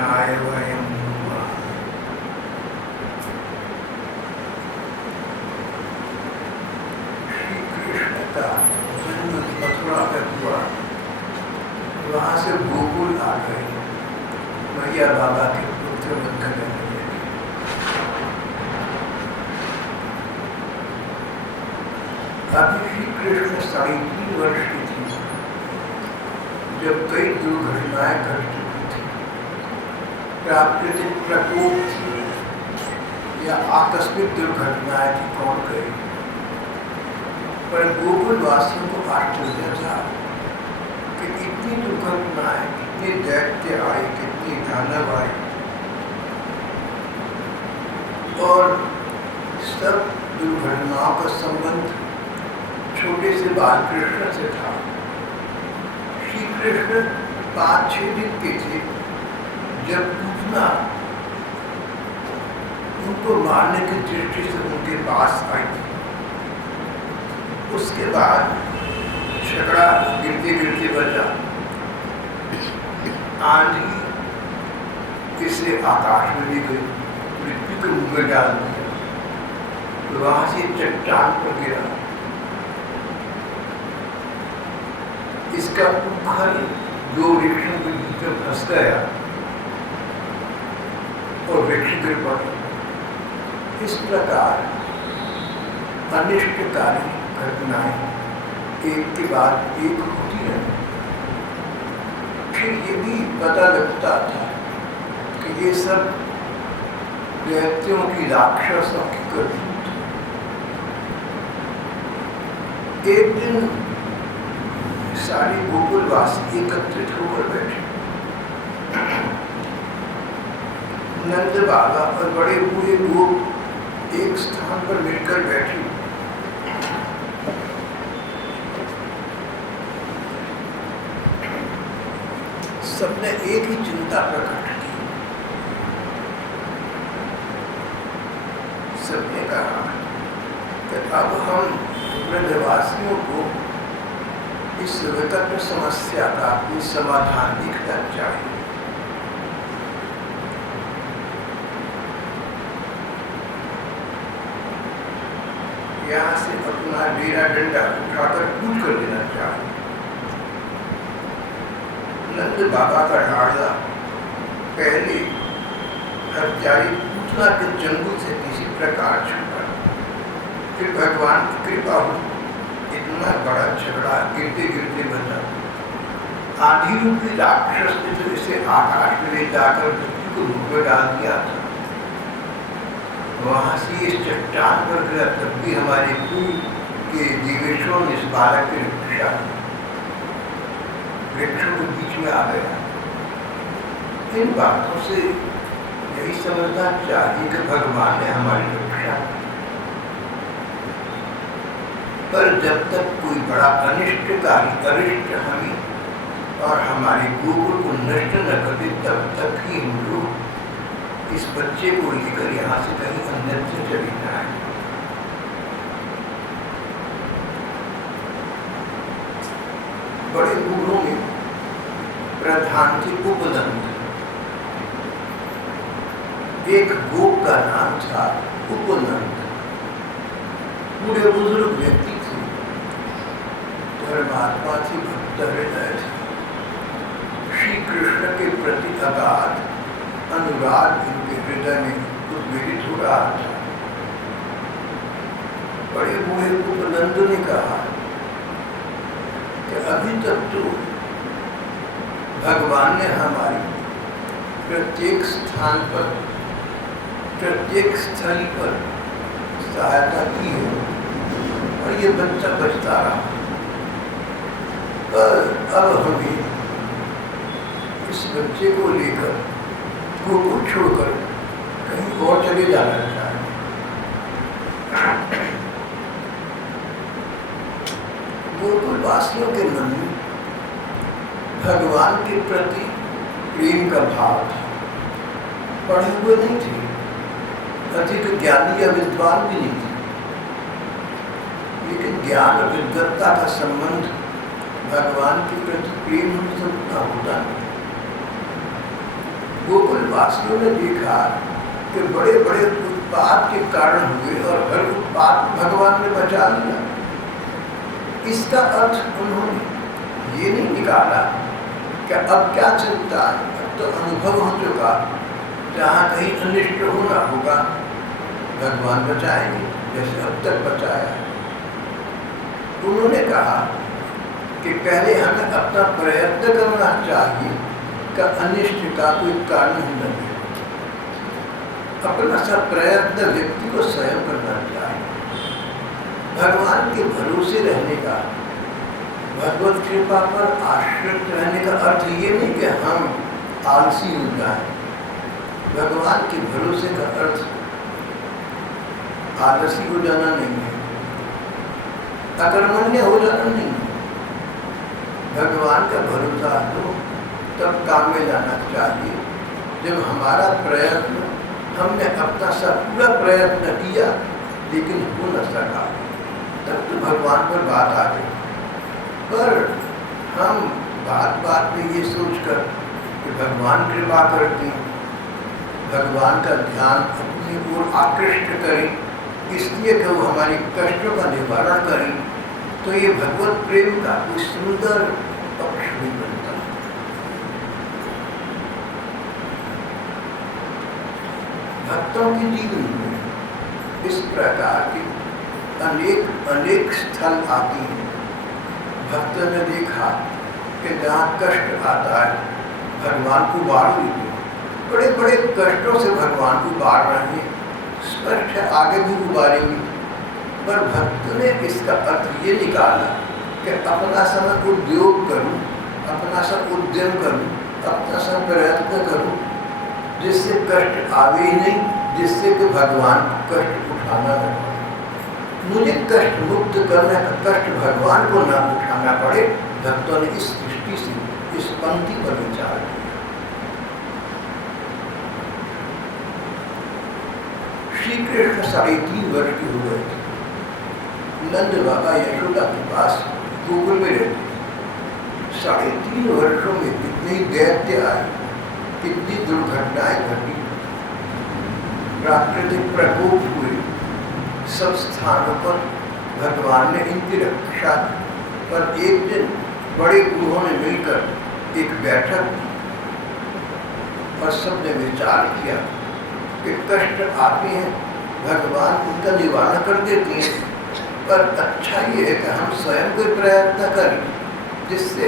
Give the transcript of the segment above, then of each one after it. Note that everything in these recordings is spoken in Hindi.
कृष्णाय वयं नुमः। श्री कृष्ण का जन्म मथुरा में हुआ, वहाँ से गोकुल आ गए मैया बाबा के पुत्र बन गए। अभी श्री कृष्ण 3.5 वर्ष की थी जब कई दुर्घटनाएं घट चुकी थी। प्राकृतिक प्रकोप थी या आकस्मिक दुर्घटनाएं थी, कौन कहे। पर गोकुल वासियों को आश्चर्य था कि इतनी दुर्घटनाएं, कितने दैत्य आए, कितनी दानव आए, और सब दुर्घटनाओं का संबंध छोटे से बालकृष्ण से था। श्री कृष्ण 5-6 दिन के थे जब पूतना उनको मारने की दृष्टि से उनके पास आई थी। उसके बाद झगड़ा गिरते गिरते बचा। आंधी इसे आकाश में ले गई, पृथ्वी के मुंह में डाल दिया, वहां से चट्टान पर गिरा। इसका उखल 2 वृक्षों के भीतर फंस गया और वृक्ष गिर पड़ा। इस प्रकार अनिष्टकारी घटनाएं एक के बाद एक होती रही। फिर ये भी पता लगता था कि ये सब दैत्यों की, राक्षसों की करतूत। एक दिन सारे गोकुलवासी एकत्रित होकर बैठे। नंद बाबा और बड़े बूढ़े गोप एक स्थान पर मिलकर बैठे। सबने एक ही चिंता प्रकट की। सबने कहा कि अब हम ब्रजवासियों को इस विकट समस्या का कोई समाधान दिखना चाहिए। यहाँ से अपना डेरा डंडा उठाकर कूच कर देना चाहिए। नंद बाबा का लाड़ला पहले हत्यारी पूतना के जंगल से किसी प्रकार छूटा। फिर भगवान की कृपा हुई, इतना बड़ा झगड़ा गिरते गिरते बचा। आंधी रूपी राक्षस ने तो इसे आकाश में ले जाकर पृथ्वी को मुंह में डाल दिया था। वहां से इस चट्टान पर गिरा, तब भी हमारे कुल के जीवेश्वर ने इस बालक की रक्षा की। वृक्षों के बीच में आ गया। इन बातों से यही समझना चाहिए कि भगवान ने हमारी रक्षा की। पर जब तक कोई बड़ा अनिष्टकारी अरिष्ट हमें और हमारे गोकुल को नष्ट न कर दे, तब तक ही हम लोग इस बच्चे को लेकर यहाँ से कहीं अन्यत्र चले जाए। बड़े बूढ़ों में प्रधान थे उपनंद। एक गोप का नाम था उपनंद। बूढ़े बुजुर्ग व्यक्ति थे, धर्मात्मा थे, भक्त हृदय थे। श्री कृष्ण के प्रति अगाध अनुराग इनके हृदय में उद्वेलित हो रहा था। बड़े बूढ़े उपनंद ने कहा कि अभी तक तो भगवान ने हमारी प्रत्येक स्थान पर, प्रत्येक स्थल पर सहायता की है और ये बच्चा बचता रहा। पर अब हमें इस बच्चे को लेकर, गोकुल छोड़कर कहीं और चले जाना चाहिए। गोकुल वासियों के मन में भगवान के प्रति प्रेम का भाव था। पढ़े हुए नहीं थे, अधिक ज्ञानी या विद्वान भी नहीं थे, लेकिन ज्ञान और विद्वत्ता का संबंध भगवान के प्रति प्रेम हमसे उतना होता नहीं। गोकुलवासियों ने देखा कि बड़े बड़े उत्पात के कारण हुए और हर उत्पात भगवान ने बचा लिया। इसका अर्थ उन्होंने ये नहीं निकाला कि अब क्या चिंता है, अब तो अनुभव हो चुका, जहाँ कहीं अनिष्ट होना होगा भगवान बचाएंगे जैसे अब तक बचाया। उन्होंने कहा कि पहले हमें अपना प्रयत्न करना चाहिए कि अनिष्ट का कोई कारण ही न हो। अपना सब प्रयत्न व्यक्ति को स्वयं करना चाहिए। भगवान के भरोसे रहने का, भगवत कृपा पर आश्रित रहने का अर्थ ये नहीं कि हम आलसी हो जाएं। भगवान के भरोसे का अर्थ आलसी हो जाना नहीं है, अकर्मण्य हो जाना नहीं है। भगवान का भरोसा तो तब काम में लाना चाहिए जब हमारा प्रयत्न, हमने अपना सब पूरा प्रयत्न किया लेकिन हो न सका, तब तो भगवान पर बात आ गई। पर हम बात बात में ये सोचकर कि भगवान कृपा करते, भगवान का ध्यान अपनी ओर आकृष्ट करें, इसलिए कि वो हमारे कष्टों का निवारण करें, तो ये भगवत प्रेम का कोई सुंदर पक्ष नहीं बनता। भक्तों के जीवन में इस प्रकार के अनेक अनेक स्थल आते हैं। भक्तों ने देखा कि जहाँ कष्ट आता है भगवान को बाढ़ लेते हैं, बड़े बड़े कष्टों से भगवान को बाढ़ रहे हैं, स्पष्ट है आगे भी उबारेंगे। पर भक्त ने इसका अर्थ ये निकाला कि अपना सब उद्योग करूं, अपना सब उद्यम करूं, अपना सब प्रयत्न करूं जिससे कष्ट आवे ही नहीं, जिससे कि भगवान कष्ट उठाना न पड़े। मुझे कष्ट मुक्त करने का कष्ट भगवान को न उठाना पड़े। भक्तों ने इस दृष्टि से इस पंक्ति पर विचार किया। श्री कृष्ण 3.5 वर्ष के हो गए थे। नंद बाबा यशोदा के पास गोकुल में रहते थे। 3.5 वर्षों में कितने दैत्य आए, कितनी दुर्घटनाएं घटी, प्राकृतिक प्रकोप हुए, सब स्थानों पर भगवान ने इनकी रक्षा की। पर एक दिन बड़े गुरुओं ने मिलकर एक बैठक की और सबने विचार किया कि कष्ट आते हैं, भगवान उनका निवारण कर देते हैं, पर अच्छा ये है कि हम स्वयं कोई प्रयत्न करें जिससे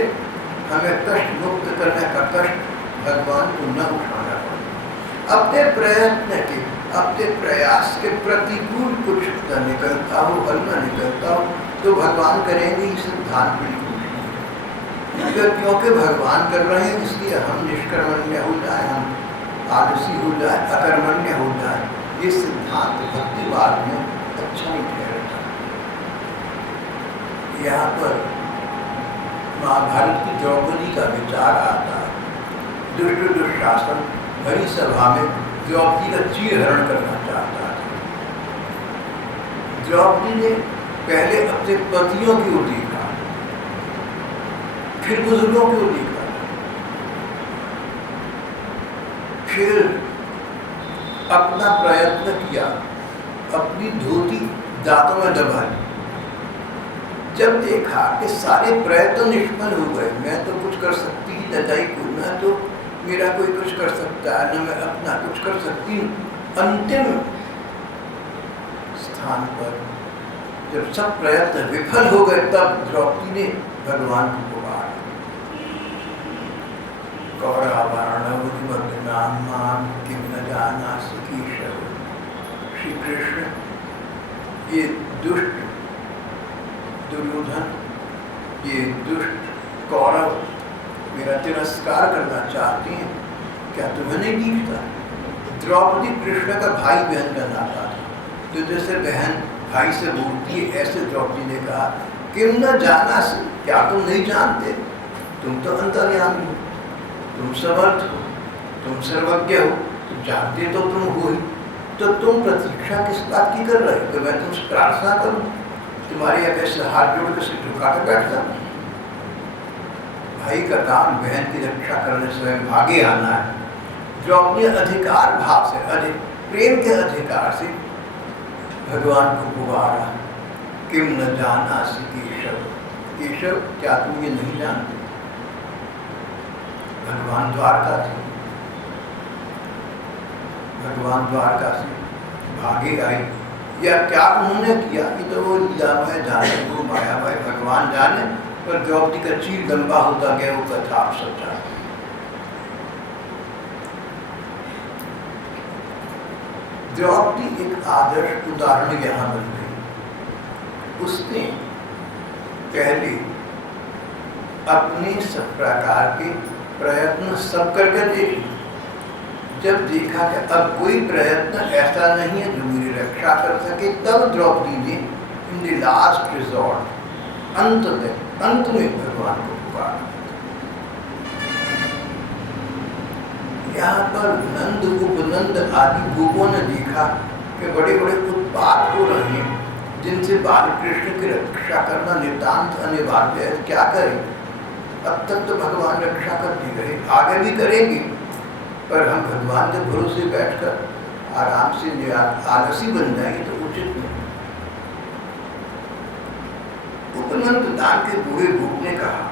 हमें कष्ट मुक्त करने का कष्ट भगवान को न उठाना पड़े। अपने प्रयत्न के, अपने प्रयास के प्रतिकूल कुछ न निकलता हो, फल न निकलता हो, तो भगवान करेंगे इस सिद्धांत बिल्कुल नहीं। क्योंकि भगवान कर रहे हैं इसलिए हम निष्कर्मण्य हो जाए, हम आलसी हो जाए, अकर्मण्य हो जाए, ये सिद्धांत भक्तिवाद में अच्छा नहीं ठहरता। यहाँ पर महाभारत की द्रौपदी का विचार आता है। दुष्ट दुशासन भरी सभा में द्रौपदी का चीरहरण करना चाहता था। द्रौपदी ने पहले अपने पतियों की ओर देखा, फिर बुजुर्गों की ओर देखा, फिर अपना प्रयत्न किया, अपनी धोती दांतों में दबाई। जब देखा कि सारे प्रयत्न निष्फल हो गए, मैं तो कुछ कर सकती ही नहीं को, न तो मेरा कोई कुछ कर सकता है, न मैं अपना कुछ कर सकती हूँ। अंतिम स्थान पर जब सब प्रयत्न विफल हो गए, तब द्रौपदी ने भगवान को पुकारा, कौरवार्णवधिमग्नान् किं न जानासि कीशव। श्री कृष्ण, ये दुष्ट दुर्योधन, ये दुष्ट कौरव मेरा तिरस्कार करना चाहते हैं, क्या तुम्हें नहीं दिखता? द्रौपदी कृष्ण का भाई बहन का नाता था, तो जैसे बहन भाई से बोलती है, ऐसे द्रौपदी ने कहा, किम न जानासि, क्या तुम नहीं जानते? तुम तो अंतर्यामी हो, तुम समर्थ हो, तुम सर्वज्ञ हो, तुम जानते तो तुम हो ही, तो तुम प्रतीक्षा किस बात की कर रहे हो? तो मैं तुमसे प्रार्थना करूं, तुम्हारे यहाँ कैसे हाथ जोड़ कर सिर झुका कर बैठता? भाई का काम बहन की रक्षा करने, स्वयं आगे आना है। जो अपने अधिकार भाव से, अधिक प्रेम के अधिकार से भगवान को पुकारा, किम न जाना सी केशव, केशव क्या तुम ये नहीं जानते? भगवान द्वारका थे, भगवान द्वारका से भागे आई, या क्या उन्होंने किया कि तो वो लीलामय जाने, वो मायामय भगवान जाने, पर द्रौपदी का चीर लंबा होता गया, वो कथा आप सब जानते। द्रौपदी एक आदर्श उदाहरण यहाँ बन गई। उसने पहले अपने सब प्रकार के प्रयत्न सब करके देखी, जब देखा कि अब कोई प्रयत्न ऐसा नहीं है जो मेरी रक्षा कर सके, तब द्रौपदी ने इन द लास्ट रिजॉर्ट अंत में भगवान को पुकारा। यहाँ पर नंद उपनंद आदि गोपों ने देखा कि बड़े बड़े उत्पात हो रहे हैं, जिनसे बालकृष्ण की रक्षा करना नितांत अनिवार्य है। क्या करें? अब तक तो भगवान रक्षा करते रहे, आगे भी करेंगे, पर हम भगवान के भरोसे बैठकर आराम से आलसी बन जाएंगे तो उचित नहीं। उपनंद दान के बूढ़े गोप ने कहा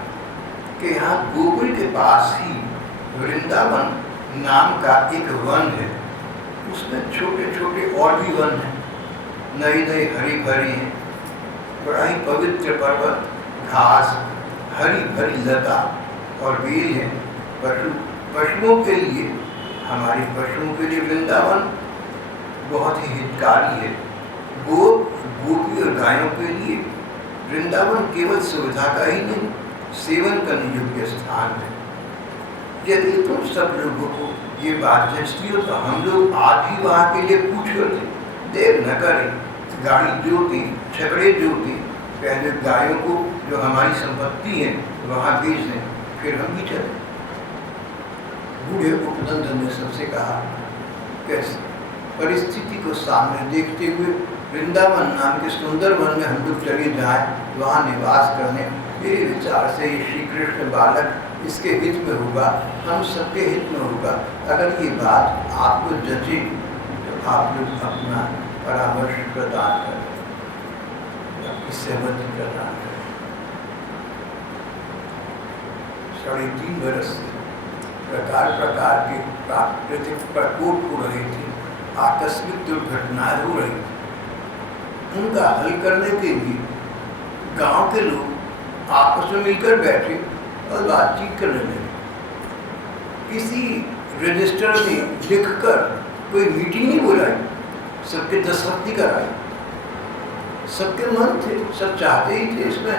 कि यहाँ गोकुल के पास ही वृंदावन नाम का एक वन है, उसमें छोटे छोटे और भी वन हैं, नई नई हरी भरी हैं, बड़ा ही पवित्र पर्वत, घास, हरी भरी लता और बेल है। पशुओं के लिए, हमारे पशुओं के लिए वृंदावन बहुत ही हितकारी है। गोपी और गायों के लिए वृंदावन केवल सुविधा का ही नहीं, सेवन करने योग्य स्थान है। यदि तुम सब लोगों को ये बात जचती हो तो हम लोग आज ही वहाँ के लिए पूछ करते, देर न करें, गाड़ी जोती, छकड़े जोती, पहले गायों को जो हमारी संपत्ति है वहाँ भेज दें, फिर हम भी चलें। बूढ़े उपनंद ने सबसे कहा कि परिस्थिति को सामने देखते हुए वृंदावन नाम के सुंदर वन में हम लोग चले जाएं, वहाँ निवास करने। मेरे विचार से ये श्री कृष्ण बालक इसके हित में होगा, हम सबके हित में होगा। अगर ये बात आपको जचे तो आप लोग अपना परामर्श प्रदान करें, आपकी सहमति प्रदान करें। 3.5 वर्ष से प्रकार प्रकार के प्राकृतिक प्रकोप हो रहे थे, आकस्मिक दुर्घटनाएं हो रही थी। उनका हल करने के लिए गांव के लोग आपस में मिलकर बैठे और बातचीत करने लगे। किसी रजिस्टर में लिखकर कोई मीटिंग नहीं बुलाई, सबके दस्तखत कराई। सबके मन थे, सब चाहते ही थे इसमें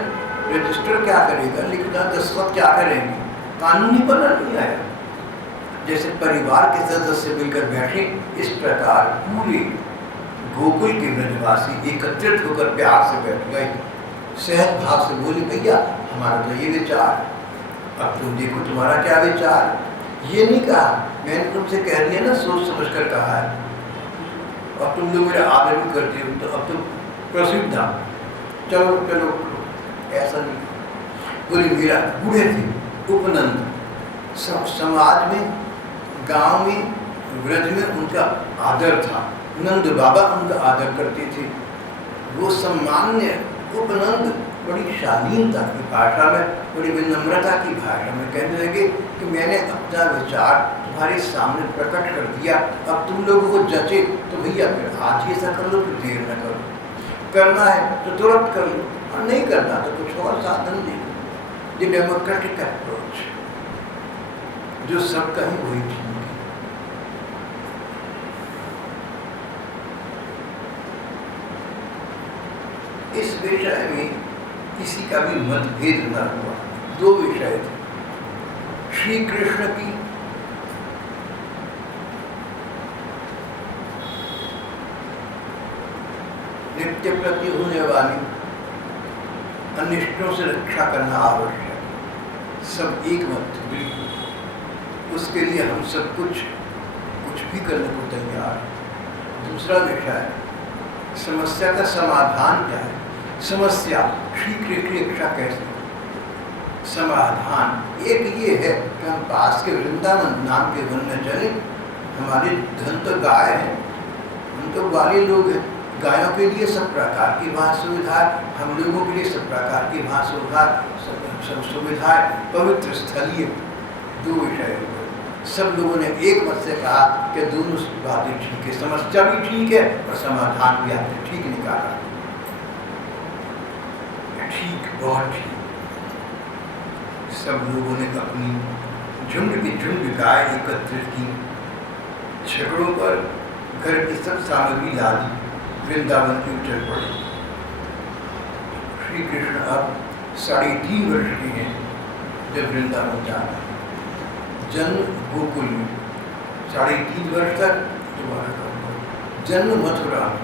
रजिस्टर क्या करेगा, लिखना, दस्तखत क्या करेंगे, कानूनी बना नहीं आया। जैसे परिवार के सदस्य मिलकर बैठे, इस प्रकार पूरे गोकुल के ब्रजवासी एकत्रित होकर प्यार से बैठ गए। सहज भाव से बोली, भैया हमारा तो ये विचार, अब तुम देखो तुम्हारा क्या विचार। ये नहीं कहा, मैंने तुमसे कह दिया ना, सोच समझ कर कहा है, अब तुम लोग मेरा आदर भी करते हो तो अब तुम प्रसिद्ध था, चलो चलो, ऐसा नहीं। बोली मेरा बूढ़े थे उपनंद, समाज में, गांव में, व्रज में उनका आदर था। नंद बाबा उनका आदर करते थे। वो सम्मान्य उपनंद बड़ी शालीनता की भाषा में, बड़ी विनम्रता की भाषा में कहने लगे कि मैंने अपना विचार तुम्हारे सामने प्रकट कर दिया, अब तुम लोगों को जचे तो भैया फिर आज ही ऐसा कर लो, फिर देर न करो। करना है तो तुरंत कर लो, और नहीं करना तो कुछ और साधन दे दो। ये डेमोक्रेटिक अप्रोच जो सब कहीं वही ठीक है। इस विषय में किसी का भी मतभेद न हुआ। 2 विषय थे, श्री कृष्ण की नित्य प्रति होने वाली अनिष्टों से रक्षा करना आवश्यक, सब एक मत थे बिल्कुल। उसके लिए हम सब कुछ भी करने को तैयार। दूसरा विषय, समस्या का समाधान क्या है। समस्या श्री कृष्ण की रक्षा कैसे, समाधान एक ये है कि हम पास के वृंदावन नाम के वन में चले हमारे धन तो गाय है, हम तो ग्वाले लोग हैं। गायों के लिए सब प्रकार की वहाँ सुविधा, हम लोगों के लिए सब प्रकार की वहाँ सुविधाएं। पवित्र स्थलीय दो विषय, सब लोगों ने एक मत से कहा कि दोनों बातें ठीक है, समस्या भी ठीक है और समाधान भी आपने ठीक निकाला। ठीक, बहुत ठीक। सब लोगों ने अपनी झुंड की झुंड गाय एकत्रित की, छकड़ों पर घर की सब सामग्री डाली, वृंदावन की चल पड़े। श्री कृष्ण अब 3.5 वर्ष के हैं जब वृंदावन जा रहे हैं। जन्म गोकुल में 3.5 वर्ष तक, दोबारा कहूँगा, जन्म मथुरा में,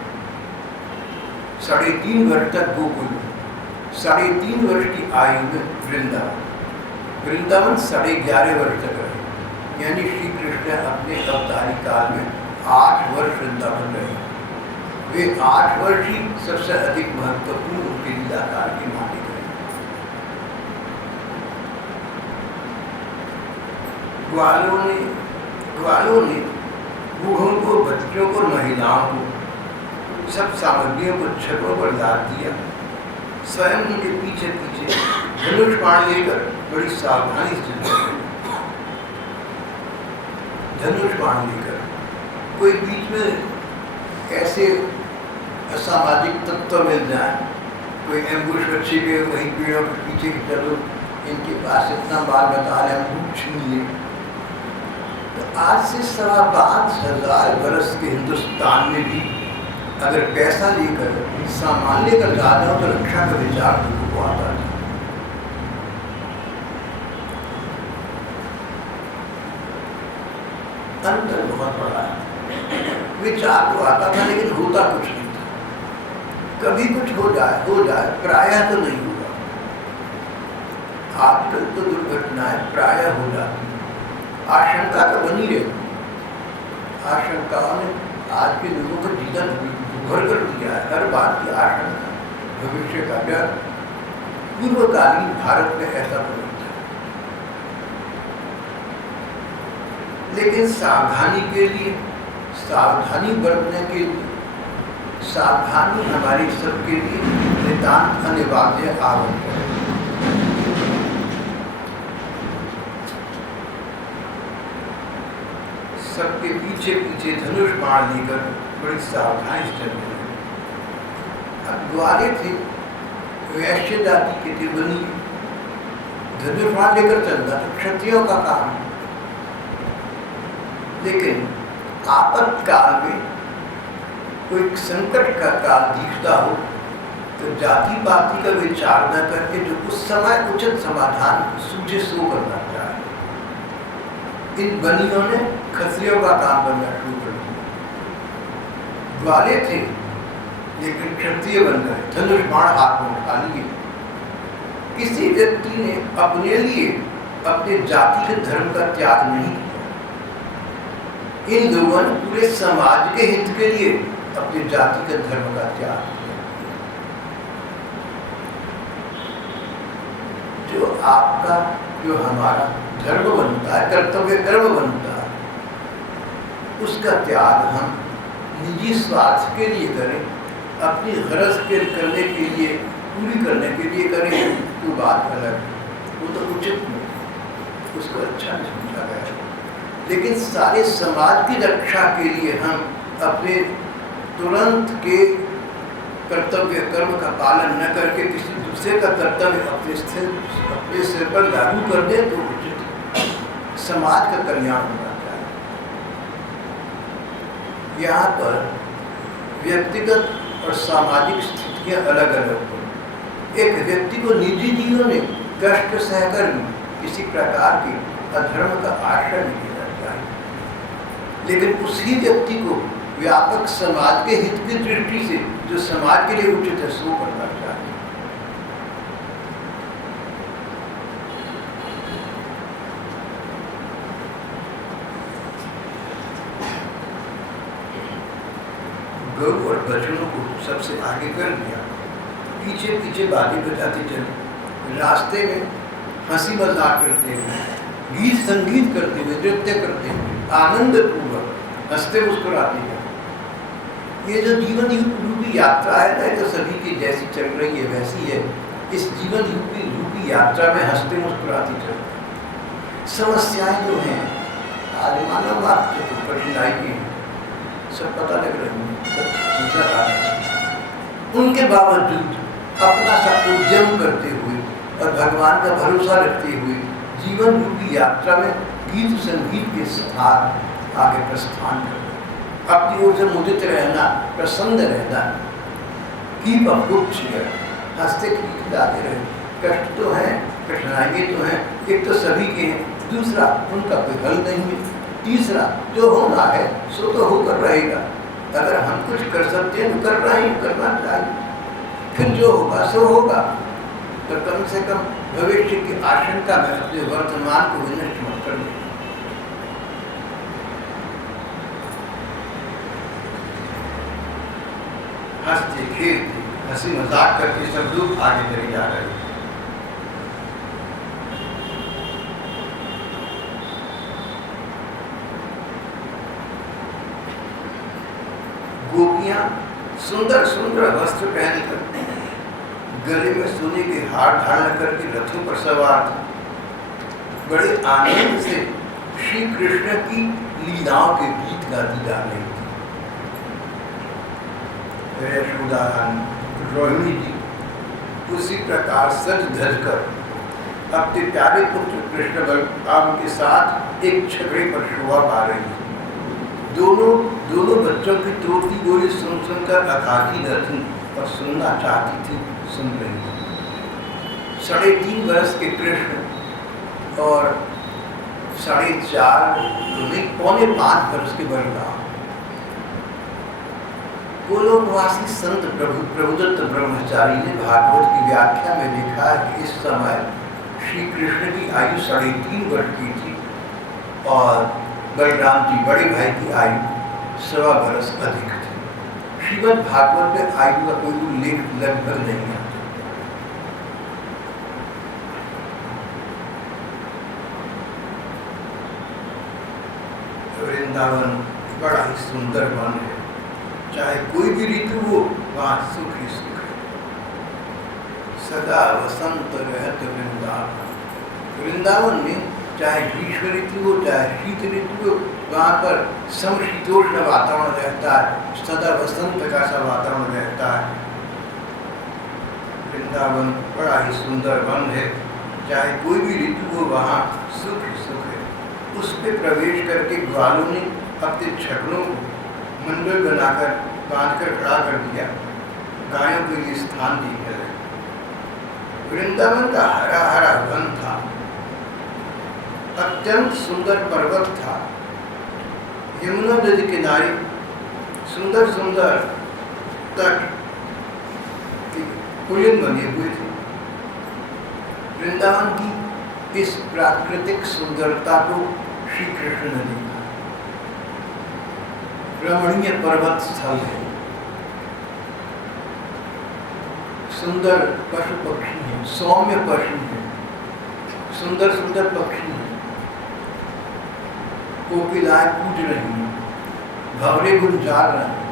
3.5 वर्ष तक गोकुल में, 3.5 वर्ष की आयु में वृंदावन। वृंदावन 11.5 वर्ष तक रहे, यानी श्री कृष्ण अपने अवतारी काल में 8 वर्ष वृंदावन रहे। वे 8 वर्ष ही सबसे अधिक महत्वपूर्ण उनके लीला काल के माने गए। ग्वालों ने बूढ़ों को, बच्चों को, महिलाओं को, सब सामग्रियों को छकड़ों पर लाद दिया। स्वयं उनके पीछे पीछे धनुष बाण लेकर बड़ी सावधानी से धनुष बाण लेकर, कोई बीच में ऐसे असामाजिक तत्व मिल जाए, कोई एम्बुश बच्चे के वहीं पेड़ों के पीछे की, चलो इनके पास इतना बाल बता रहे हम छीन ले। तो आज से 5,500 बरस के हिंदुस्तान में भी अगर पैसा लेकर, सामान लेकर जा रहे हो तो रक्षा का विचार लोगों को आता था। अंतर बहुत बड़ा है। विचार तो आता था लेकिन होता कुछ नहीं था। कभी कुछ हो जाए, प्रायः तो नहीं होगा। आजकल तो दुर्घटनाएं प्रायः हो जाती, आशंका तो बनी रहती। आशंकाओं ने आज के लोगों को जीवन भर कर दिया है। हर बात की आशंका, भविष्य का डर। पूर्वकालीन भारत में ऐसा तो नहीं था, लेकिन सावधानी के लिए, सावधानी बरतने के लिए, सावधानी हमारी सबके लिए नितांत अनिवार्य आवश्यक है। सबके पीछे पीछे धनुष बाण लेकर बड़ी सावधानी से चल रहे। अब ग्वाले थे, वैश्य जाति के थे, बनी धनुष बाण लेकर चलना तो क्षत्रियों का काम है। लेकिन आपातकाल में कोई संकट का काल दिखता हो तो जाति पाति का विचार न करके जो उस समय उचित समाधान सूझे सो करना चाहिए। इन बनियों ने क्षत्रियों का काम करना शुरू कर दिया। ग्वाले थे लेकिन क्षत्रिय बन गए, धनुष बाण हाथ में उठा लिए। किसी व्यक्ति ने अपने लिए अपने जाति के धर्म का त्याग नहीं किया। इन लोगों ने पूरे समाज के हित के लिए अपने जाति के धर्म का त्याग किया। जो आपका, जो हमारा धर्म बनता है, कर्तव्य कर्म बनता है, उसका त्याग हम निजी स्वार्थ के लिए करें, अपनी गरज के करने के लिए, पूरी करने के लिए करें तो बात अलग है, वो तो उचित नहीं, उसको अच्छा नहीं समझा गया। लेकिन सारे समाज की रक्षा के लिए हम अपने तुरंत के कर्तव्य कर्म का पालन न करके किसी दूसरे का कर्तव्य अपने सिर पर लागू कर दे तो उचित, समाज का कल्याण होना चाहिए। यहाँ पर व्यक्तिगत और सामाजिक स्थितियाँ अलग अलग हैं। एक व्यक्ति को निजी जीवन में कष्ट सहकर भी किसी प्रकार के अधर्म का आश्रय नहीं लेना चाहिए, लेकिन उसी व्यक्ति को व्यापक समाज के हित की दृष्टि से जो समाज के लिए उचित है सो करना चाहिए। गौ और बछड़ों को सबसे आगे कर दिया, पीछे पीछे बाजी बजाते चले, रास्ते में हंसी मजाक करते हुए, गीत संगीत करते हुए, नृत्य करते हुए, आनंद पूर्वक हंसते मुस्कुराते हैं। ये जो जीवन रूपी यात्रा है ना, ये तो सभी की जैसी चल रही है वैसी है। इस जीवन रूपी यात्रा में हंसते मुस्कुराते चल। समस्याएं जो हैं आज मानव मात्र की कठिनाई की सब पता लग रही है, उनके बावजूद अपना सा उद्यम करते हुए और भगवान का भरोसा रखते हुए जीवन रूपी यात्रा में गीत संगीत के साथ आगे प्रस्थान करना, अपनी ओर से मुदित रहना, प्रसन्न रहना, कीप अप गुड चीयर, हंसते खिलाते रहे। कष्ट तो है, कठिनाइयाँ तो हैं, एक तो सभी के हैं, दूसरा उनका कोई हल नहीं है, तीसरा जो होना है सो तो होकर रहेगा। अगर हम कुछ कर सकते हैं तो कर रहे हैं, करना चाहिए, फिर जो होगा सो होगा। तो कम से कम भविष्य की आशंका में अपने वर्तमान को विनष्ट मत कर ले। हंसते खेलते हंसी मजाक करके सब लोग आगे चले जा रहे हैं। गोपियां सुंदर सुंदर वस्त्र पहनकर, गले में सोने के हार धारण करके रथों पर सवार थे। बड़े आनंद से श्री कृष्ण की लीलाओं के गीत गाती जा रही थी। यशोदा रोहिणी जी उसी प्रकार सज धज कर अपने प्यारे पुत्र कृष्ण बलराम के साथ एक छकड़े पर शोभा पा रही थी। दोनों बच्चों की तोड़ती बोली सुन सुनकर अकाकी न थी और सुनना चाहती थी, सुन रही थी। 3.5 वर्ष के कृष्ण और 4.5 नहीं 4.5 वर्ष के बलराम। गोलोकवासी संत प्रभुदत्त ब्रह्मचारी ने भागवत की व्याख्या में लिखा कि इस समय श्री कृष्ण की आयु 3.5 वर्ष की थी और बलराम जी बड़े भाई की आयु 1.25 वर्ष अधिक थी। श्रीमद् भागवत में आयु का कोई उल्लेख लगभग नहीं आता। वृंदावन बड़ा ही सुंदर वन है, चाहे कोई भी ऋतु हो वहाँ सुख ही सुख है। सदा वसंत रहत वृंदावन। वृंदावन में चाहे ग्रीष्म ऋतु हो चाहे शीत ऋतु हो, वहाँ पर समशीतोष्ण वातावरण रहता है, सदा वसंत का सा वातावरण रहता है। वृंदावन बड़ा ही सुंदर वन है, चाहे कोई भी ऋतु हो वहाँ सुख ही सुख है। उस पर प्रवेश करके ग्वालों ने अपने छकड़ों को मंडल बनाकर बांधकर खड़ा कर दिया, गायों के लिए स्थान दिया है। वृंदावन का हरा हरा वन था, अत्यंत सुंदर पर्वत था, यमुना नदी किनारे सुंदर सुंदर तट पुलिन बने हुए थे। वृंदावन की इस प्राकृतिक सुंदरता को श्री कृष्ण ने देखा। रमणीय पर्वत स्थल है, सुंदर पशु पक्षी हैं, सौम्य पशु हैं, सुंदर सुंदर पक्षी हैं, कोकिलाएं कूद रही हैं, भंवरे गुंजार रहे हैं,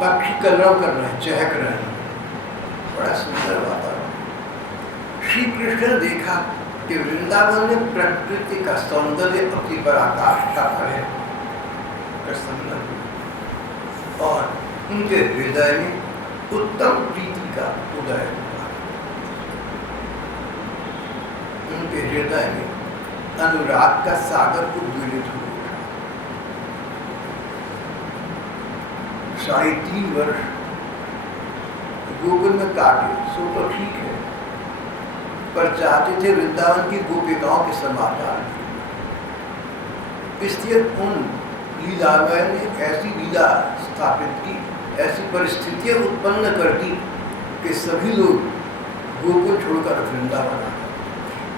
पक्षी कलरव कर रहे हैं, चहक रहे हैं, बड़ा सुंदर वातावरण। श्री कृष्ण ने देखा कि वृंदावन में प्रकृति का सौंदर्य अपनी पराकाष्ठा पर है, प्रसन्न और उनके हृदय में उत्तम प्रीति का उदय हुआ। उनके हृदय में अनुराग का सागर उद्वेलित हो उठा। 3.5 वर्ष गोकुल में काटे सो तो ठीक है, पर चाहते थे वृंदावन की गोपिकाओं के समाचार। इसलिए उन लीलामय ने ऐसी लीला स्थापित की, ऐसी परिस्थितियां उत्पन्न कर दी कि सभी लोग गोकुल छोड़कर वृंदावन आ गए।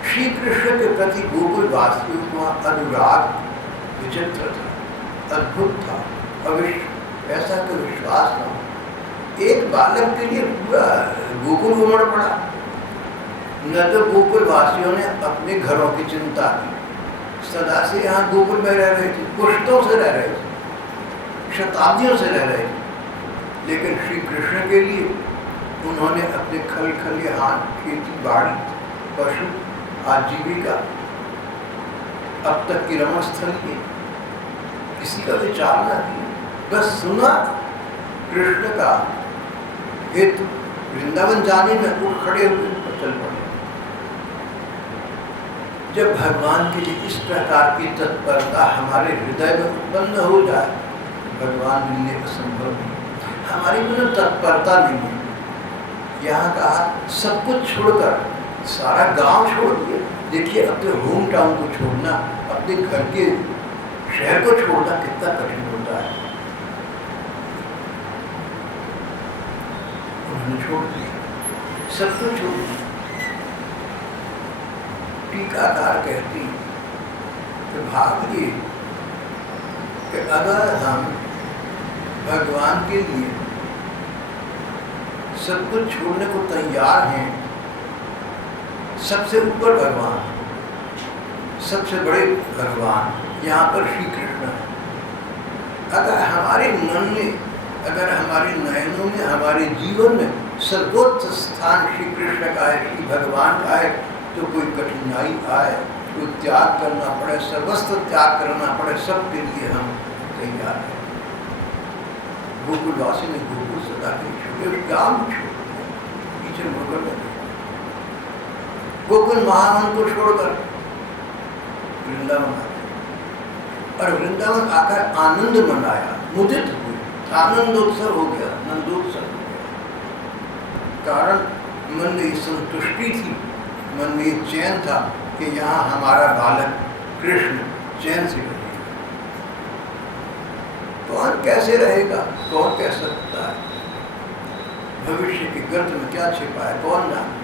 श्री कृष्ण के प्रति गोकुल वासियों का अनुराग विचित्र था, अद्भुत था, अविश्व ऐसा कोई विश्वास न हो। एक बालक के लिए पूरा गोकुल उमड़ पड़ा। न तो गोकुल वासियों ने अपने घरों की चिंता की, सदा से यहाँ गोकुल में रह रहे थे, पुश्तों से रह रहे थे, शताब्दियों से रह रहे थे, लेकिन श्री कृष्ण के लिए उन्होंने अपने खल खलिहान, खेती बाड़ी, पशु, आजीविका, अब तक की रमस्थल की किसी का विचार न किया, बस सुना कृष्ण का हित, वृंदावन जाने में उठ खड़े हुए चल पड़े। जब भगवान के लिए इस प्रकार की तत्परता हमारे हृदय में उत्पन्न हो जाए, भगवान मिलने असंभव नहीं। हमारी में तत्परता नहीं है। यहाँ कहा सब कुछ छोड़कर, सारा गांव छोड़ दिया। देखिए अपने होम टाउन को छोड़ना, अपने घर के शहर को छोड़ना कितना कठिन होता है। उन्होंने छोड़ दिया, सब कुछ छोड़ दिया। टीकाकार कहती कि भाग्य कि अगर हम भगवान के लिए सब कुछ छोड़ने को तैयार हैं, सबसे ऊपर भगवान, सबसे बड़े भगवान यहाँ पर श्री कृष्ण है। अगर हमारे मन में, अगर हमारे नयनों में, हमारे जीवन में सर्वोच्च स्थान श्री कृष्ण का है, श्री भगवान का है, तो कोई कठिनाई आए, कोई त्याग करना पड़े, सर्वस्व त्याग करना पड़े, सबके लिए हम तैयार हैं। गोकुलवासी ने गोकुल सदा के छोटे गांव छोड़ दिया, पीछे मुड़कर लगे। गोकुल महावन को छोड़कर वृंदावन आ गए और वृंदावन आकर आनंद मनाया, मुदित हुए, आनंदोत्सव हो गया, नंदोत्सव हो गया। कारण मन में संतुष्टि थी, मन में चैन था कि यहाँ हमारा बालक कृष्ण चैन से रहेगा। कौन कैसे रहेगा, कौन कह सकता है, भविष्य के गर्त में क्या छिपा है, कौन जाने।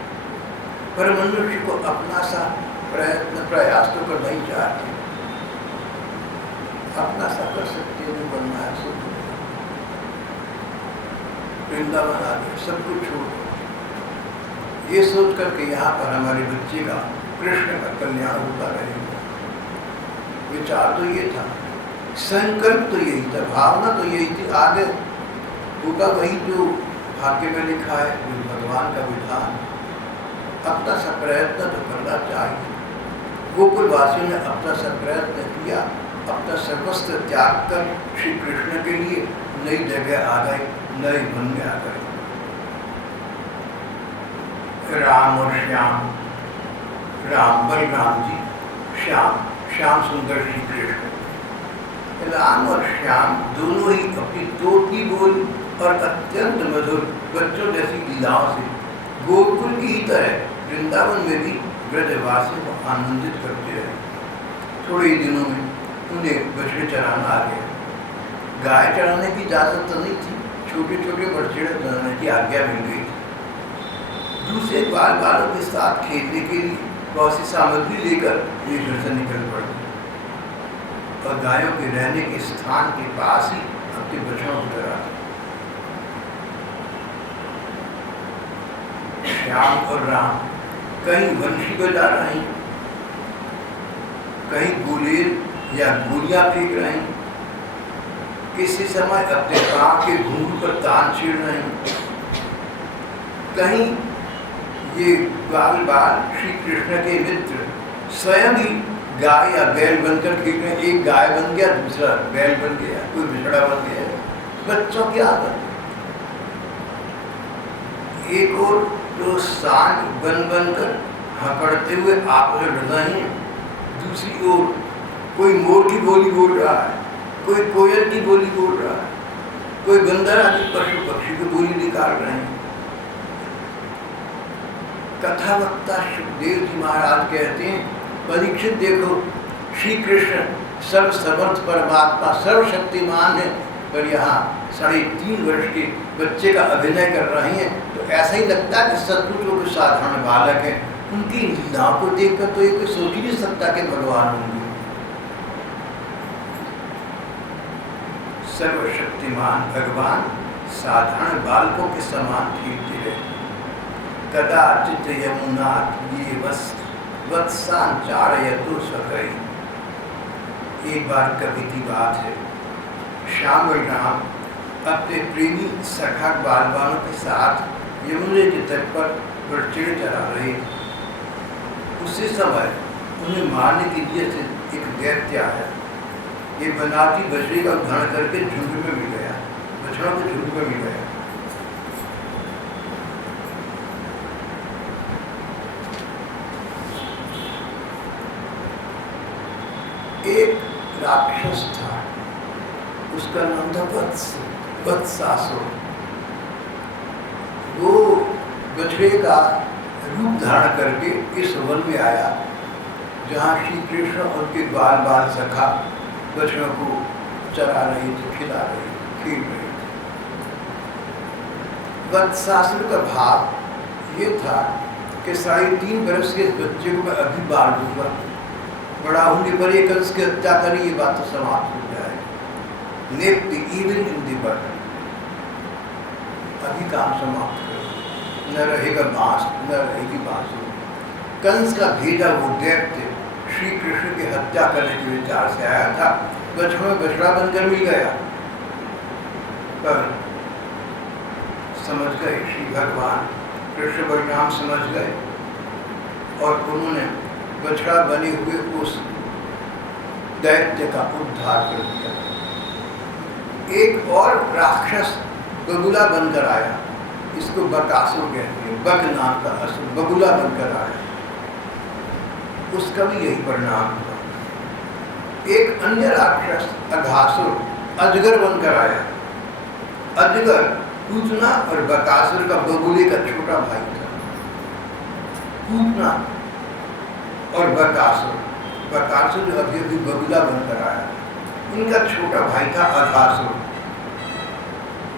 पर मनुष्य को अपना सा प्रयत्न, प्रयास तो करना ही चाहते, अपना सा कर सकते हैं, बनना है सब। वृंदावन आ गए, सब कुछ छोड़ दो, ये सोच करके यहाँ पर हमारे बच्चे का, कृष्ण का कल्याण होता रहेगा। विचार तो ये था, संकल्प तो यही था, भावना तो यही थी। आगे होगा वही जो भाग्य में लिखा है, जो भगवान का विधान। अपना सा प्रयत्न तो करना चाहिए। गोकुलवासियों ने अपना सा प्रयत्न किया, अपना सर्वस्व त्याग कर श्री कृष्ण के लिए नई जगह आ गए, नए मन में आ गए। राम और श्याम, राम बलराम जी, श्याम श्याम सुंदर श्री कृष्ण। राम और श्याम दोनों ही अपनी तोती बोली और अत्यंत मधुर बच्चों जैसी लीलाओं से गोकुल की ही तरह वृंदावन में भी ब्रजवासियों को आनंदित करते रहे। थोड़े ही दिनों में उन्हें बछड़े चराना आ गया। गाय चराने की इजाजत तो नहीं थी, छोटे छोटे बछड़े चराने की आज्ञा मिल गई थी। दूसरे बाल बालों के साथ खेलने के लिए बहुत सी सामग्री लेकर वे घर से निकल पड़े और गायों के रहने के स्थान के पास ही अपने बछड़ों को चराते। श्याम और राम कहीं वंशी बजा रहे हैं, कहीं गुलेल या गोलियां फेंक रहे हैं, किसी समय अपने पांव के घूंघ पर तान छेड़ रहे हैं, कहीं ये बाल बाल श्री कृष्ण के मित्र स्वयं ही गाय या बैल बनकर खेल रहे हैं। एक गाय बन गया, दूसरा बैल बन गया, कोई बिछड़ा बन गया। बच्चों की आदत। एक और जो सांड बन बनकर हकड़ते हुए आपस में लड़ रहे हैं, दूसरी ओर कोई मोर की बोली बोल रहा है, कोई कोयल की बोली बोल रहा है, कोई बंदर आदि पशु पक्षी की बोली निकाल रहे हैं। कथा वक्ता सुखदेव जी महाराज कहते हैं, परीक्षित देखो, श्री कृष्ण सर्वसमर्थ परमात्मा सर्वशक्तिमान है, पर यहाँ 3.5 वर्ष के बच्चे का अभिनय कर रहे हैं, तो ऐसा ही लगता है कि सचमुच वो कोई साधारण बालक है। उनकी लीलाओं को देखकर तो ये कोई सोच ही नहीं सकता कि भगवान होंगे। सर्वशक्तिमान भगवान साधारण बालकों के समान खेलते रहते। कदाचित यमुना ये वत्सांचारयतु सकै, एक बार कभी की बात है, श्याम और राम अपने प्रेमी सखा बालबानों के साथ यमुना के तट पर चिड़ चला रहे। उसी समय उन्हें मारने के लिए से एक दैत्य आया। ये बनावटी बछड़ी का उद्धार करके झुंड में मिल गया, बछड़ों के झुंड में मिल गया। एक राक्षस था, उसका नाम था वत्सासुर। वो बछड़े का रूप धारण करके इस वन में आया जहाँ श्री कृष्ण और उनके बाल बाल सखा बछड़ों को चरा रहे थे, खिला रहे थे, खेल रहे थे। वत्सासुर का भाव ये था कि 3.5 बरस के बच्चे को मैं अभी बाल दूंगा, बड़ा होने पर एक कंस की हत्या करी, ये बात तो समाप्त हो जाए। Nip the evil in the world, अभी काम समाप्त करो, न रहेगा बांस, न रहेगी बांसुरी। कंस का भेजा वो दैत्य श्री कृष्ण की हत्या करने के विचार से आया था। बछड़ों में बछड़ा बनकर मिल गया, पर समझ गए श्री भगवान कृष्ण बलराम समझ गए और उन्होंने बछड़ा बने हुए उस दैत्य का उद्धार कर दिया। एक और राक्षस बगुला बनकर आया, इसको बकासुर कहते हैं, बग नाम का असुर बगुला बनकर आया, उसका भी यही परिणाम हुआ। एक अन्य राक्षस अघासुर अजगर बनकर आया। अजगर पूतना और बकासुर का बगुले का छोटा भाई था। पूतना और बकासुर अभी अभी बगुला बनकर आया, इनका छोटा भाई था अघासुर।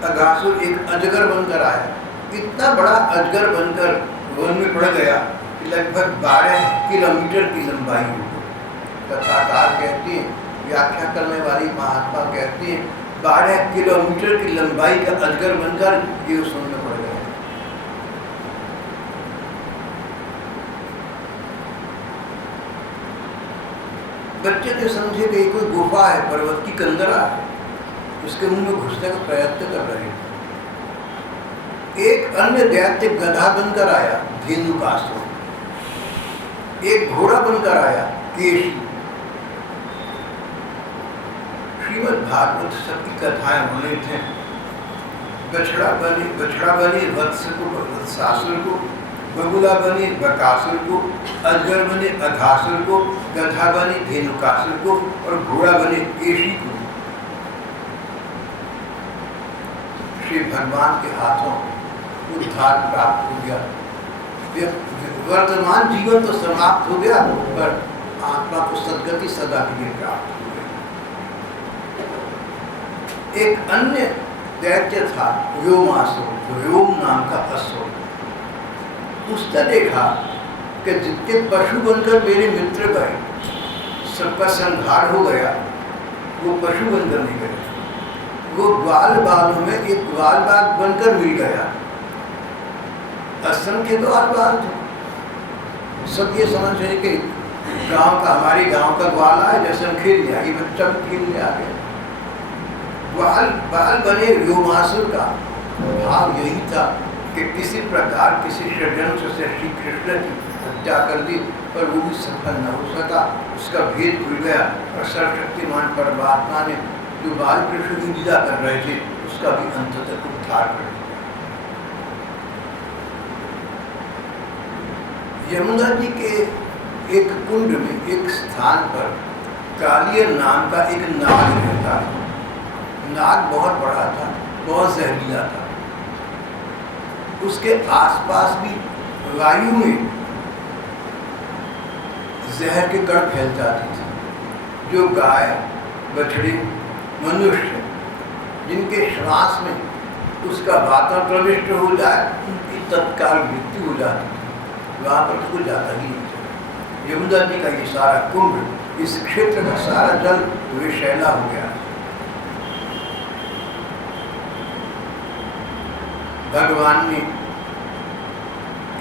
अघासुर एक अजगर बनकर आया, इतना बड़ा अजगर बनकर वन में पड़ गया कि लगभग 12 किलोमीटर की लंबाई हो गई। कथाकार कहते हैं, व्याख्या करने वाली महात्मा कहते हैं 12 किलोमीटर की लंबाई का अजगर बनकर ये उस वन में पड़ गया। बच्चे तो समझे कि कोई गुफा है, पर्वत की कंदरा है, उसके मुंह में घुसने का प्रयत्न कर रहे हैं। एक अन्य दैत्य गधा बनकर आया, धेनुकासुर। एक घोड़ा बनकर आया, केशी। श्रीमद् भागवत सबकी कथाएं होने थे। बछड़ा बने वत्स को, वत्सासुर को, बगुला बने बकासुर को, अजगर बने अघासुर को, गधा बने धेनुकासुर को और घोड़ा बने केशी को। श्री भगवान के हाथों उद्धार प्राप्त हो गया। वर्तमान जीवन तो समाप्त हो गया, पर आत्मा को सद्गति सदा के लिए प्राप्त हो गई। एक अन्य दैत्य था व्योमासुर, व्योम नाम का असुर। उसने देखा कि जितने पशु बनकर मेरे मित्र गए, सबका संहार हो गया, वो पशु बनकर नहीं गए, वो ग्वाल बालों में एक ग्वाल बाल बनकर मिल गया। असंख्य ग्वाल बाल थे। सब ये समझ रहे कि गांव का, हमारे गांव का ग्वाल आया, जैसे हम खेल लिया, ये बच्चा खेलने आ गया। ग्वाल बाल बने व्योमासुर का भाव यही था कि किसी प्रकार किसी षड्यंत्र से श्री कृष्ण की हत्या कर दी, पर वो भी सफल न हो सका। उसका भेद खुल गया और सर्वशक्तिमान परमात्मा ने जो बाल कृष्ण की लीला कर रहे थे, उसका भी अंत तक उद्धार कर दिया। यमुना जी के एक कुंड में एक स्थान पर कालियर नाम का एक नाग रहता था। नाग बहुत बड़ा था, बहुत जहरीला था। उसके आसपास भी वायु में जहर के कण फैल जाते थे। जो गाय, बछड़े, मनुष्य जिनके श्वास में उसका वातावरण प्रविष्ट हो जाए, उनकी तत्काल मृत्यु हो जाती थी। वहाँ पर तो कुछ जाता ही नहीं था। यमुना जी का ये सारा कुंभ, इस क्षेत्र का सारा जल विषैला हो गया। भगवान ने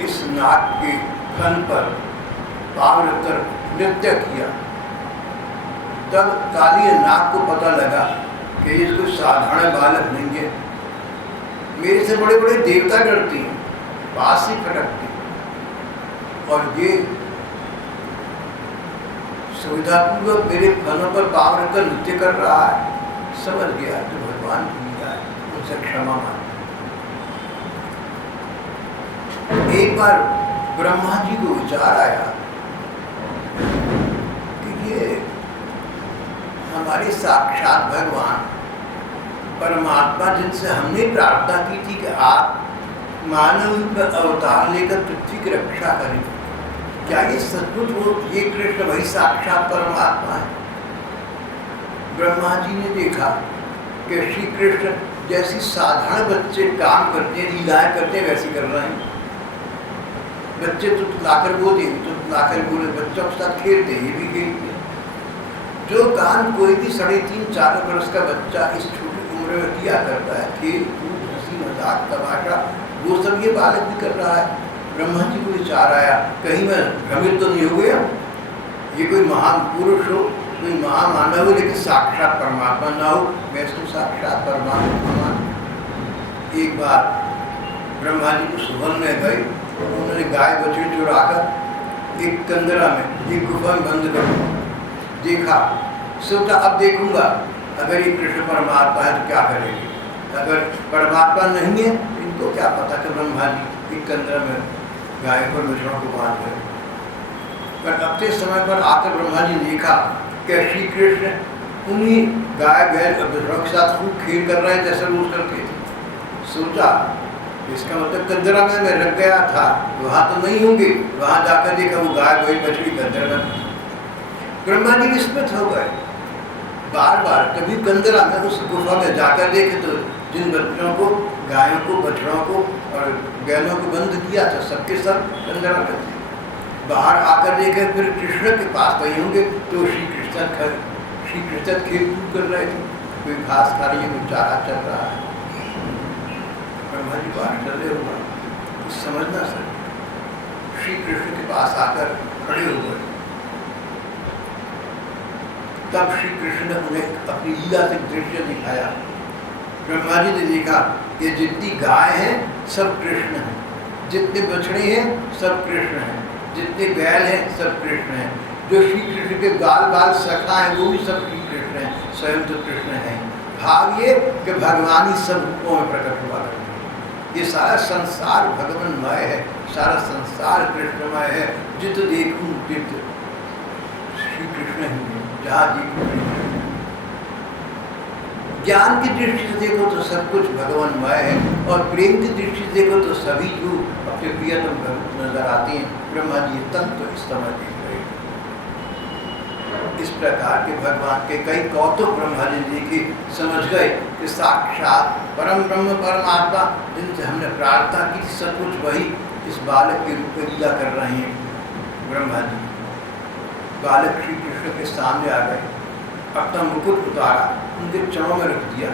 इस नाग के फन पर पाव रखकर नृत्य किया। तब काली नाग को पता लगा कि ये कोई साधारण बालक नहीं है, मेरे से बड़े बड़े देवता डरते हैं, पास ही फटकते, और ये सुविधापूर्वक मेरे फलों पर पाँव रखकर नृत्य कर रहा है। समझ गया तो भगवान भूल है, उनसे क्षमा मांग। एक बार ब्रह्मा जी को विचार आया कि ये हमारे साक्षात भगवान परमात्मा जिनसे हमने प्रार्थना की थी कि आप मानव अवतार लेकर पृथ्वी की रक्षा करें, क्या ये सचमुच वो ये कृष्ण वही साक्षात परमात्मा है? ब्रह्मा जी ने देखा कि श्री कृष्ण जैसी साधारण बच्चे काम करते, लीलाएं करते, वैसे कर रहे हैं। बच्चे तुतलाकर बोलते, तुतलाकर बोले, बच्चों के साथ खेलते, ये भी खेलते। जो काम कोई भी 3.5-4 वर्ष का बच्चा इस छोटी उम्र में किया करता है, खेल कूद, हंसी मजाक, तमाशा, वो सब ये बालक भी कर रहा है। ब्रह्मा जी को विचार आया, कहीं मैं भ्रमित तो नहीं हो गया? ये कोई महान पुरुष हो, कोई महामानव हो, लेकिन साक्षात परमात्मा ना हो, मैं इसको साक्षात परमात्मा मान। एक बार ब्रह्मा जी को सुवन में गए, उन्होंने गाय बछड़ी चुराकर एक कंदरा में, एक गुफा में बंद कर देखा। सोचा अब देखूंगा अगर ये कृष्ण परमात्मा है तो क्या करेंगे, अगर परमात्मा नहीं है इनको क्या पता कि ब्रह्मा जी एक कंदरा में गाय पर बछड़ों को बांध गए। पर अपने समय पर आकर ब्रह्मा जी ने देखा कि श्री कृष्ण उन्हीं गाय बैल और बछड़ों के साथ खूब खेल कर रहे हैं जैसे रोज करते थे। सोचा इसका मतलब कंदरा में मैं रख गया था, वहाँ तो नहीं होंगे। वहाँ जाकर देखा वो गाय बैल बछड़ी कंदरा में। ब्रह्मा जी विस्मित हो गए। बार बार कभी कंदरा में उस गुफा में जाकर देखे तो जिन बच्चों को, गायों को, बछड़ों को और बैलों को बंद किया था, सबके सब कंदरा में थे। बाहर आकर देखे फिर कृष्ण के पास नहीं होंगे तो श्री कृष्ण खेल कूद कर रहे थे, कोई घास खा रही है, कोई चारा चल रहा है। ब्रह्मा जी को आश्चर्य हुआ, कुछ समझ ना सके। श्री कृष्ण के पास आकर खड़े हो गए। तब श्री कृष्ण ने उन्हें अपनी लीला से दृश्य दिखाया। ब्रह्मा जी ने देखा कि जितनी गाय हैं सब कृष्ण हैं, जितने बछड़े हैं सब कृष्ण हैं, जितने बैल हैं सब कृष्ण हैं, जो श्री कृष्ण के बाल बाल सखा हैं वो भी सब श्री कृष्ण हैं, स्वयं तो कृष्ण हैं। भाव ये कि भगवान ही सब रूपों में प्रकट हुआ करते हैं। ये सारा संसार भगवानमय है, सारा संसार कृष्णमय है। जित देखूं तित श्री कृष्ण ही है, जहाँ देखूं ज्ञान की दृष्टि से देखो तो सब कुछ भगवानमय है, और प्रेम की दृष्टि से देखो तो सभी जो अपने प्रियतम नजर आते हैं। ब्रह्मा जी तत्व इस समय देख रहे। इस प्रकार के भगवान के कई कौतुक ब्रह्मा जी देखे, समझ गए कि साक्षात परम ब्रह्म परमात्मा जिनसे हमने प्रार्थना की सब कुछ वही इस बालक के रूप में लीला कर रहे हैं। ब्रह्मा जी बालक श्री कृष्ण के सामने आ गए, अपना मुकुट उतारा, उनके चरणों में रख दिया,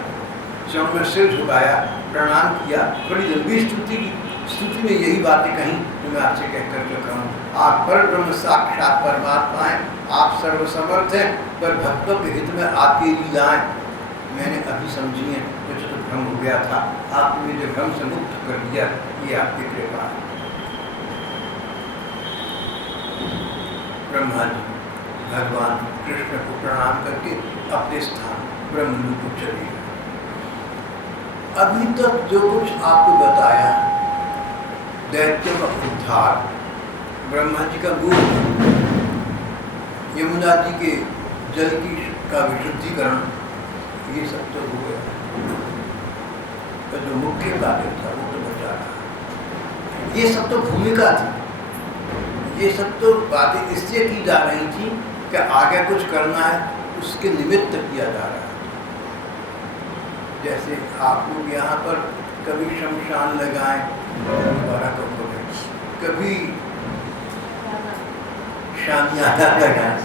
चरणों में सिर झुकाया, प्रणाम किया। बड़ी लंबी स्तुति की, स्तुति में यही बातें कहीं जो मैं आपसे कहकर चुका हूँ। आप पर ब्रह्म साक्षात परमात्मा हैं, आप सर्वसमर्थ हैं, पर भक्तों के हित में आपकी लीलाएं मैंने अभी समझी हैं, मुझे तो भ्रम हो गया था, आपने मुझे भ्रम से मुक्त कर दिया, ये आपकी कृपा है। ब्रह्मा जी भगवान कृष्ण को प्रणाम करके अपने स्थान ब्रह्मलोक को चले गए। अभी तक जो कुछ आपको बताया, दैत्यों का उद्धार, ब्रह्मा जी का गुण, यमुना जी के जल की का विशुद्धिकरण, ये सब तो हो गया। पर जो मुख्य कार्य था वो तो बचा रहा। ये सब तो भूमिका थी, ये सब तो बातें इसलिए की जा रही थी कि आगे कुछ करना है, उसके निमित्त किया जा रहा है। जैसे आप लोग यहाँ पर कभी शमशान लगाएं, दोबारा कभी शामियाना लगाएं।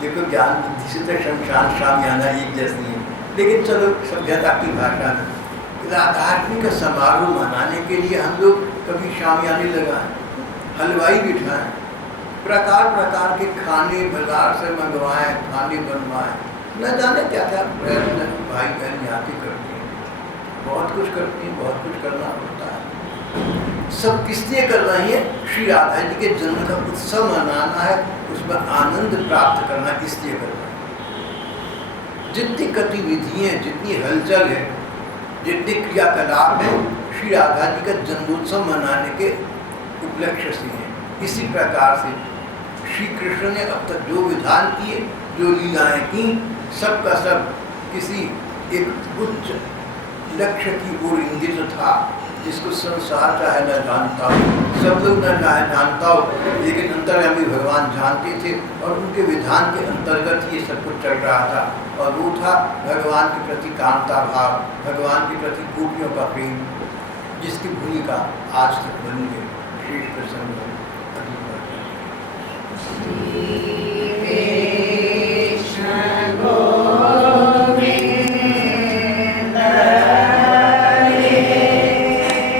देखो ज्ञान बुद्धि से तो शमशान शामियाना एक जैसी है, लेकिन चलो सभ्यता की भाषा में राधाष्टमी का समारोह मनाने के लिए हम लोग कभी शामियाने लगाएं, हलवाई बिठाएं, प्रकार प्रकार के खाने बाजार से मंगवाएं, खाने बनवाएं, न जाने क्या क्या प्रयत्न भाई बहन यहाँ की करती हैं। बहुत कुछ करती हैं, बहुत कुछ करना पड़ता है। सब किस लिए कर रही है? श्री राधा जी के जन्म का उत्सव मनाना है, उसमें आनंद प्राप्त करना, इसलिए कर रहे हैं। जितनी गतिविधि है, जितनी हलचल है, जितने क्रियाकलाप है, श्री राधा जी का जन्मोत्सव मनाने के उपलक्ष्य से है। इसी प्रकार से श्री कृष्ण ने अब तक जो विधान किए, जो लीलाएं की, सब का सब किसी एक उच्च लक्ष्य की ओर इंगित था, जिसको संसार चाहे न जानता हो, सब लोग न चाहे जानता हो, लेकिन अंतर्यामी भगवान जानते थे और उनके विधान के अंतर्गत ये सब कुछ चल रहा था। और वो था भगवान के प्रति कामता भाव, भगवान के प्रति गोपियों का प्रेम, जिसकी भूमिका आज तक बनी है। श्री कृष्ण